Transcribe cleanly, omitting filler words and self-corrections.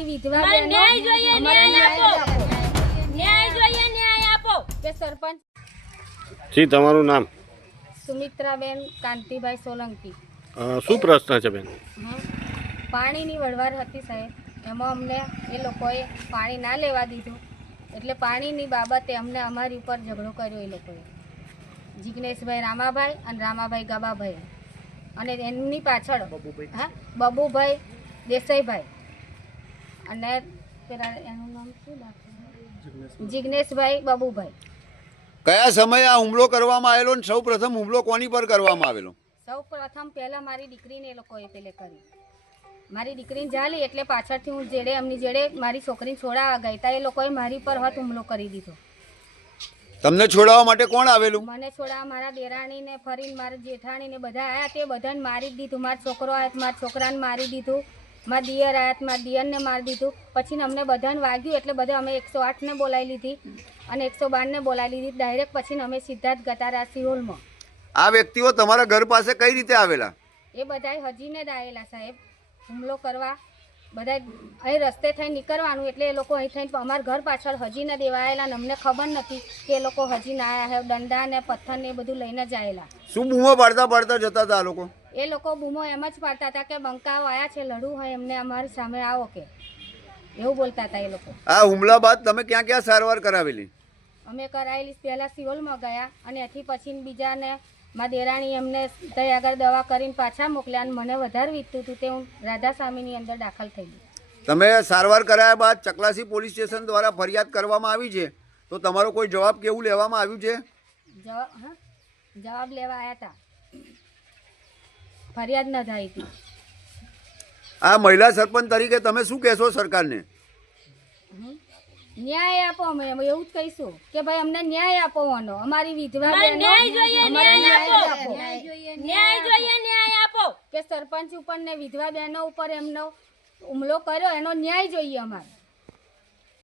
અમારી વિધવા બહેનો ન્યાય જોઈએ, ન્યાય આપો કે સરપંચ જી તમારું નામ? સુમિત્રાબેન કાંતિભાઈ સોલંકી। શું પ્રશ્ન છે બેન? પાણીની વળવાર હતી સાહેબ, એમાં અમને એ લોકોએ પાણી ના લેવા દીધું, એટલે પાણીની બાબતે અમને અમારી ઉપર ઝઘડો કર્યો એ લોકોએ, જિગ્નેશભાઈ રામાભાઈ અને રામાભાઈ ગાબાભાઈ, અને એમની પાછળ બબુભાઈ દેસાઈભાઈ અને પેલા એનું નામ શું લાગતું, જિગ્નેશભાઈ બબુભાઈ। કયા સમયે આ હુમલો કરવામાં આવેલો ને સૌ પ્રથમ હુમલો કોની પર કરવામાં આવેલો? સૌ પ્રથમ પહેલા મારી દીકરીને એ લોકોએ પેલે કરી, મારી દીકરીને જાલી એટલે પાછળથી હું જેડે એમની જેડે મારી છોકરીને છોડાવવા ગઈ તા એ લોકોએ મારી પર હાથ હુમલો કરી દીધો। તમને છોડાવવા માટે કોણ આવેલું? મને છોડાવવા મારા દેરાણીને ફરીને મારા જેઠાણીને બધા આવ્યા, તે બધાને મારી જ દીધું। મારો છોકરો આવ્યા મારા છોકરાને મારી દીધું, મારા દિયર આવ્યા મારા દિયરને મારી દીધું। પછી અમને બધાને વાગ્યું એટલે બધા અમે 108ને બોલાવી લીધી અને 112ને બોલાવી લીધી ડાયરેક્ટ। પછી અમે સીધા જ ગતારા સિહોલમાં। આ વ્યક્તિઓ તમારા ઘર પાસે કઈ રીતે આવેલા? એ બધાય હજીને જ આવેલા સાહેબ હુમલો કરવા, બધા અહીં રસ્તે થઈને નીકળવાનું એટલે એ લોકો અહીં થઈને અમારા ઘર પાછળ હજીને દેવા આવેલા અને અમને ખબર નથી કે એ લોકો હજી ના આવ્યા, દંડા ને પથ્થર ને એ બધું લઈને જ આવેલા। શું બૂમો પાડતા પાડતા જતા હતા આ લોકો? એ લોકો બૂમો એમ જ પાડતા હતા કે બંકાઓ આવ્યા છે, લડવું હોય એમને અમારી સામે આવો કે એવું બોલતા હતા એ લોકો। આ હુમલા બાદ તમે ક્યાં ક્યાં સારવાર કરાવેલી? અમે કરાયેલી પહેલાં સિહોલમાં ગયા અને એથી પછી બીજાને મારા દેરાણી એમને ત્યાં આગળ દવા કરીને પાછા મોકલ્યા અને મને વધારે વીતતું હતું તે હું રાધાસ્વામીની અંદર દાખલ થઈ ગઈ। તમે સારવાર કરાયા બાદ ચકલાસી પોલીસ સ્ટેશન દ્વારા ફરિયાદ કરવામાં આવી છે, તો તમારો કોઈ જવાબ કેવું લેવામાં આવ્યું છે? જવાબ લેવા આવ્યા હતા, ફરિયાદ ન થઈ હતી। આ મહિલા સરપંચ તરીકે તમે શું કહેશો સરકારને? ન્યાય આપો, અમે એવું જ કહીશું કે ભાઈ અમને ન્યાય આપો, અમારી વિધવા બહેનો ન્યાય આપો કે સરપંચ ઉપર ને વિધવા બહેનો ઉપર એમનો હુમલો કર્યો એનો ન્યાય જોઈએ અમારે।